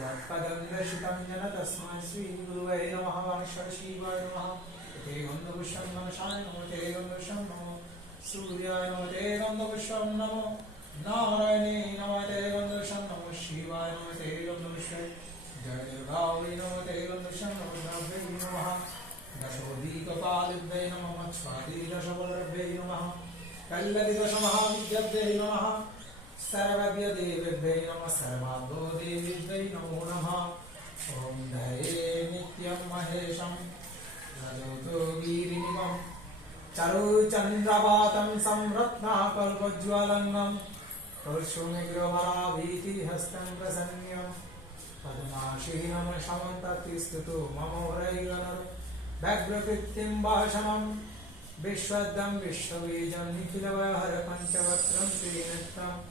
यत्पदं दर्शितं येन तस्मै श्रीगुरुवे नमः षड्शिवाय नमः ते गन्धपुष्पं नमः नमो ते गन्धपुष्पं नमो सूर्याय नमो ते गन्धपुष्पं नमो नारायणे नमः ते गन्धपुष्पं नमो शिवाय नमः ते गन्धपुष्पं जय दुर्गावै नमः ते गन्धपुष्पं नमो द्रव्यै नमः दशोदीकपालिभ्यै नमः मत्स्वादिदशबलभ्यै नमः कल्लदिदशमहाविद्याभ्यै नमः सर्वव्यदेवेभ्यै नमः सर्वाङ्गोदेवेभ्यै नमो नमः ॐ धैर्ये नित्यं महेशं रजोतो गिरिनिभं चरुचन्द्रवातं संरत्नाकल्पज्वलङ्गं परशुनिग्रहराभीतिहस्तं प्रसन्नं पद्माशीनं शमन्ततिस्तुतो मम वरैगणर व्यग्रकृत्यं भाषणं विश्वदं विश्वबीजं निखिलवहर पञ्चवक्त्रं त्रिनेत्रम्